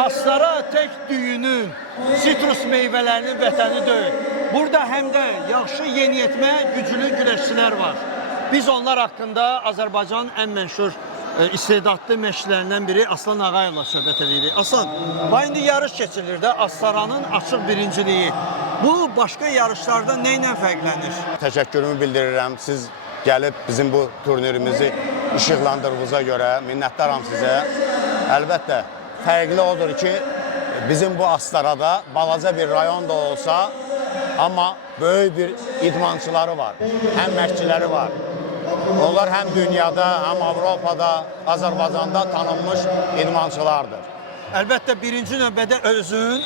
Astara tək düyünün, sitrus meyvələrinin vətəni deyil. Burada həm də yaxşı yeniyetmə, güclü güləşçilər var. Biz onlar haqqında Azərbaycanın ən məşhur istedadlı məşqçilərindən biri Aslan Ağayevlə söhbət edirik. Aslan, indi yarış keçilir də Astaranın açıq birinciliyi. Bu başqa yarışlarda nə ilə fərqlənir? Təşəkkürümü bildirirəm. Siz gəlib bizim bu turnirimizi işıqlandırdığınıza görə minnətdaram sizə. Əlbəttə, fərqli odur ki, bizim bu Astarada balaca bir rayon da olsa, amma böyük bir idmançıları var, həm məşqçiləri var. Onlar həm dünyada, həm Avropada, Azərbaycanda tanınmış idmançılardır. Əlbəttə, birinci növbədə özün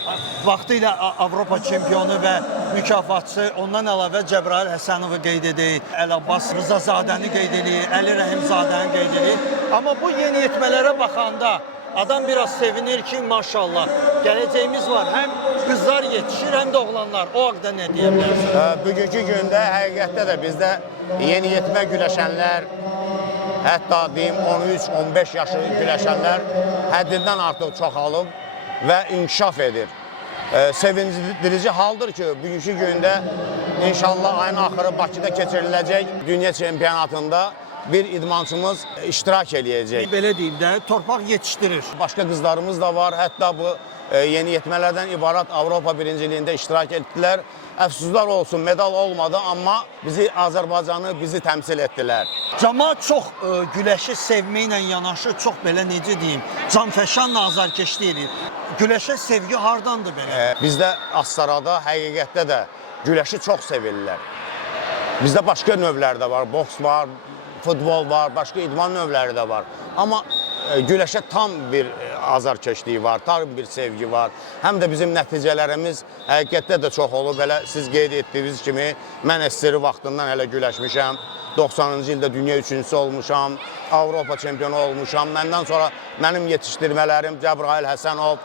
vaxtı ilə Avropa çempionu və mükafatçısı, ondan əlavə Cəbrayıl Həsənovu qeyd edək, Əlabbas Rızazadəni qeyd edək, Əli Rəhimzadəni qeyd edək. Amma bu yeniyetmələrə baxanda adam biraz sevinir ki, maşallah, gələcəyimiz var. Həm qızlar yetişir, həm də oğlanlar. O haqda nə deyə bilərsiniz? Bugünkü gündə həqiqətdə də bizdə yeniyetmə güləşənlər, hətta deyim 13-15 yaşı güləşənlər həddindən artıq çoxalıb və inkişaf edir. Sevindirici haldır ki, bugünkü gündə inşallah ayın axırı Bakıda keçiriləcək dünya çempionatında bir idmançımız iştirak eləyəcək. Belə deyim də, torpaq yetişdirir. Başqa qızlarımız da var, hətta bu yeniyetmələrdən ibarət Avropa birinciliyində iştirak etdilər. Əfsuslar olsun, medal olmadı, amma Azərbaycanı bizi təmsil etdilər. Camaat çox güləşi sevməklə yanaşı, çox belə necə deyim, canfəşan nazarkeşlik edir. Güləşə sevgi hardandır belə? Bizdə Astarada həqiqətdə də güləşi çox sevirlər. Bizdə başqa növlər də var, boks var, futbol var, başqa idman növləri də var. Amma güləşə tam bir azarkeşliyi var, tam bir sevgi var. Həm də bizim nəticələrimiz həqiqətdə də çox olub. Belə siz qeyd etdiyiniz kimi, mən SSR vaxtından hələ güləşmişəm. 90-cı ildə dünya üçüncüsü olmuşam, Avropa çempionu olmuşam. Məndən sonra mənim yetişdirmələrim Cəbrayıl Həsənov,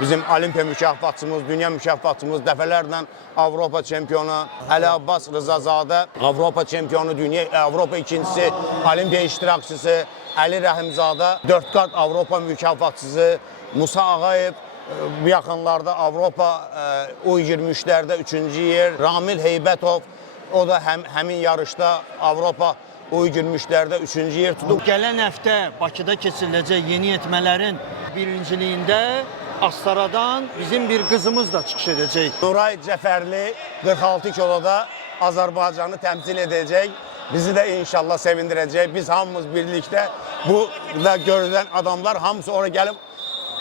bizim olimpiya mükafatçımız, dünya mükafatçımız, dəfələrlə Avropa çempionu, Əlabbas Rızazadə, Avropa çempionu, Avropa ikincisi, olimpiya iştirakçısı, Əli Rəhimzadə, 4 qat Avropa mükafatçısı, Musa Ağayev, bu yaxınlarda Avropa U23-lərdə 3-cü yer, Ramil Heybətov, o da həmin yarışda Avropa U23-lərdə 3-cü yer tutub. Gələn həftə Bakıda keçiriləcək yeniyetmələrin birinciliyində Astaradan bizim bir qızımız da çıxış edəcək. Nuray Cəfərli 46 kiloda Azərbaycanı təmsil edəcək. Bizi də inşallah sevindirəcək. Biz hamımız birlikdə burada görülən adamlar hamısı oraya gəlib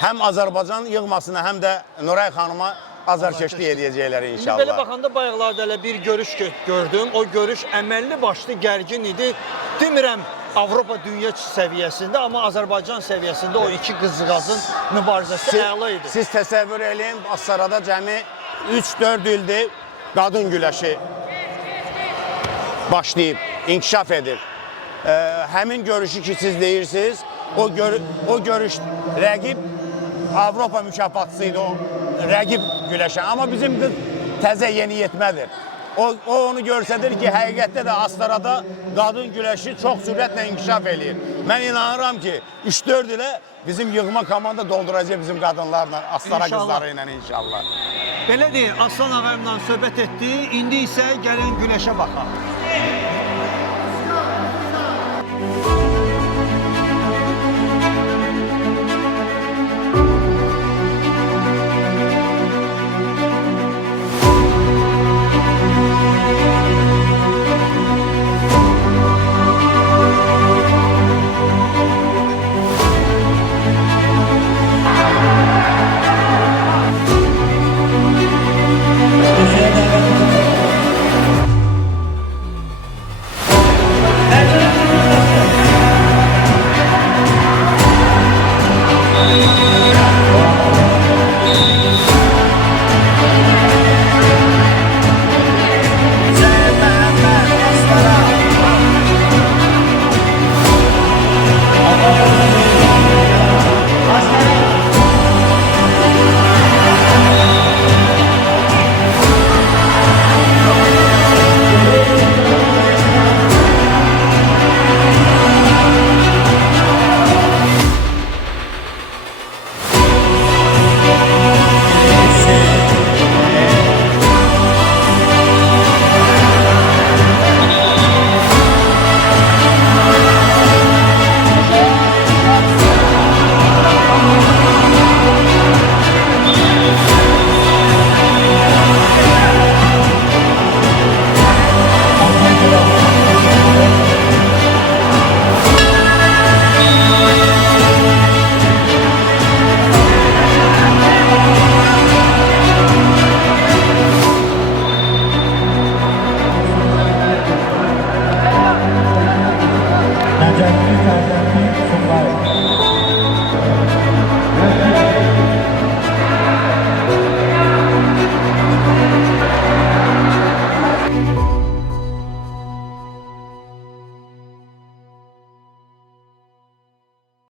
həm Azərbaycan yığmasına, həm də Nuray xanıma azarkeşlik edəcəklər inşallah. Belə baxanda bayaqlarda elə bir görüş gördüm. O görüş əməlli başlı gərgin idi. Demirəm Avropa dünya səviyyəsində, amma Azərbaycan səviyyəsində o iki qızcığazın mübarizəsi əla idi. Siz təsəvvür eləyin, Astarada cəmi 3-4 ildir qadın güləşi başlayıb, inkişaf edir. Həmin görüşü ki siz deyirsiniz, o görüş rəqib Avropa mükafatçısıydı, o rəqib güləşən. Amma bizim qız təzə yeniyetmədir. O onu göstərir ki, həqiqətdə də Astarada qadın güləşi çox sürətlə inkişaf eləyir. Mən inanıram ki, 3-4 ilə bizim yığma komanda dolduracaq bizim qadınlarla, Astara qızları ilə inşallah. Belə deyil, Aslan ağayımla söhbət etdi, indi isə gəlin güləşə baxaq.